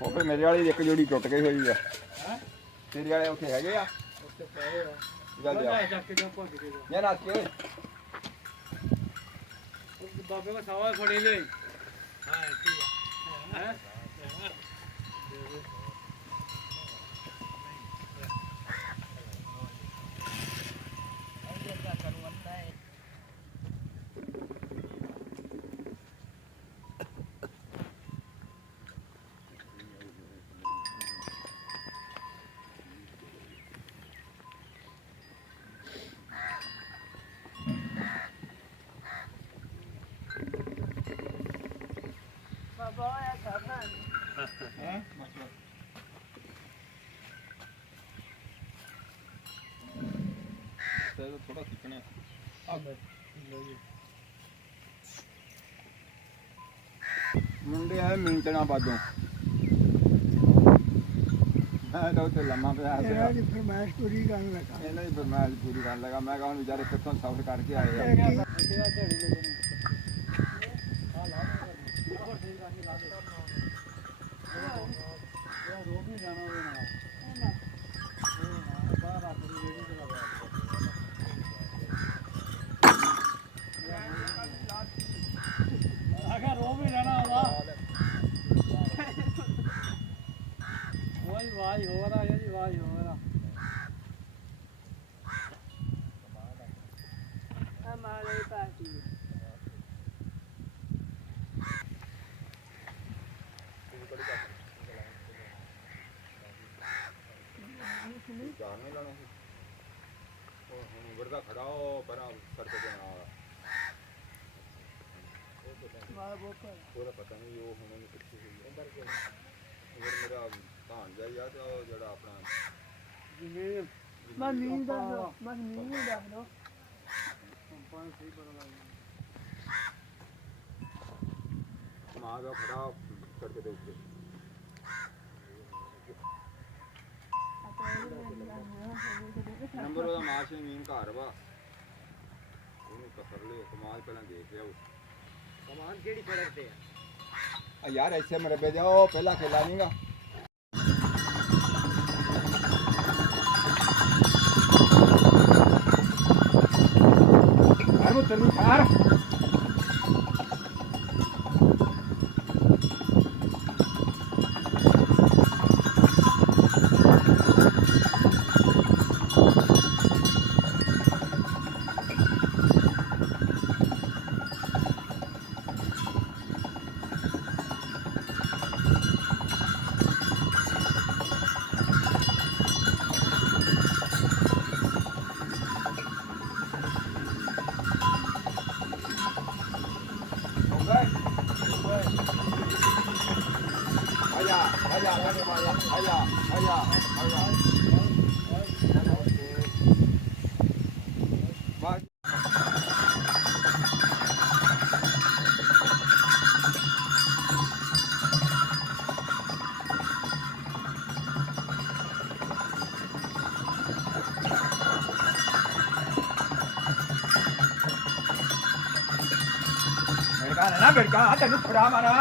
ਉਹ ਮੇਰੇ ਵਾਲੀ ਇੱਕ ਜੋੜੀ ਟੁੱਟ ਗਈ ਹੋਈ ਆ ਤੇਰੇ ਵਾਲੇ ਉੱਥੇ ਹੈਗੇ ਆ ਗੱਲ ਆ ਯਾਰ ਆ ਕੇ बाबे को सवा फोड़े ले हां ठीक है हैं थोड़ा खींचना मुंडे आए मिंटना बाजों मैं तो उसे लम्मा पे आया फरमाइश पूरी करने लगा इन्हें फरमाइश पूरी करने लगा मैं कहूँ बेचारे कितों सफर करके आए वाई हो रहा है जी वाई हो रहा हमारे पास ही जाने लाना वर्दा खड़ा हो पर सड़क पे ना पूरा पता नहीं वो होने में कितनी हुई है इधर मेरा भांजा या तो जड़ा अपना जमीन मैं नींद आ रहा मैं नींद आ रहा कंपाउंड सही पता लगा मां का खड़ा सड़क के ऊपर नंबर ਉਹਦਾ ਮਾਰਸ਼ ਮੀਨ ਘਰ ਵਾ ਉਹਨੂੰ ਕਸਰ ਲਿਓ ਕਮਾਲ ਪਹਿਲਾਂ ਦੇਖ ਲਿਆ कमान केड़ी सड़क पे ਆ ਯਾਰ ਐਸੇ ਮਰਬੇ ਜਾਓ ਪਹਿਲਾਂ ਖੇਲਾ ਨਹੀਂਗਾ ਯਾਰ ਉਹ ਤੈਨੂੰ ਯਾਰ ना बेटा तेन थोड़ा मारा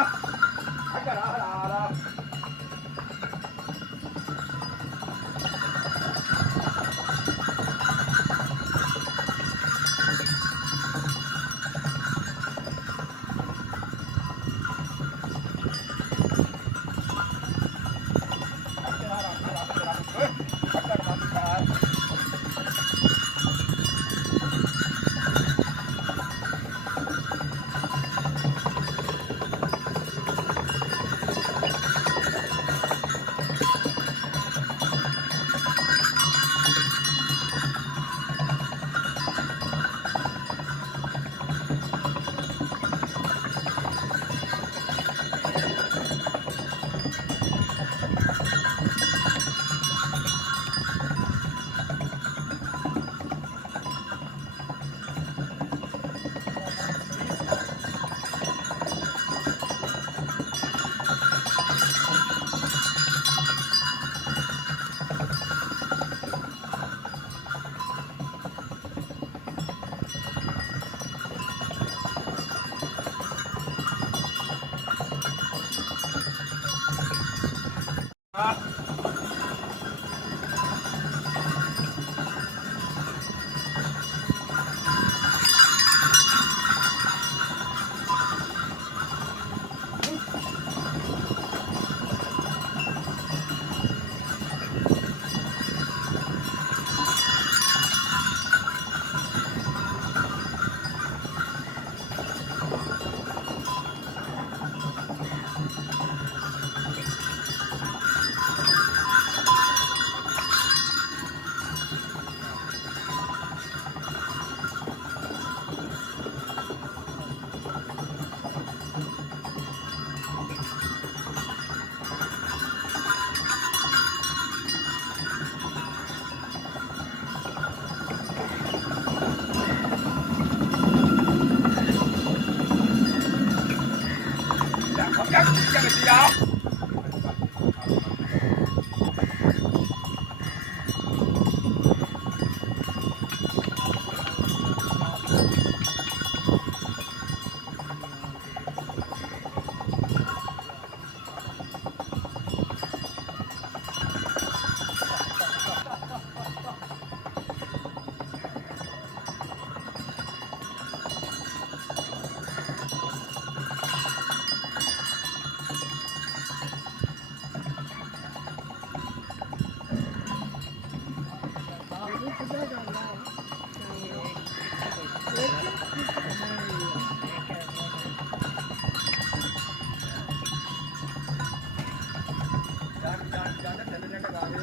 ਜੱਟ ਥੱਲੇ ਜਾ ਕੇ ਲਾ ਦੇ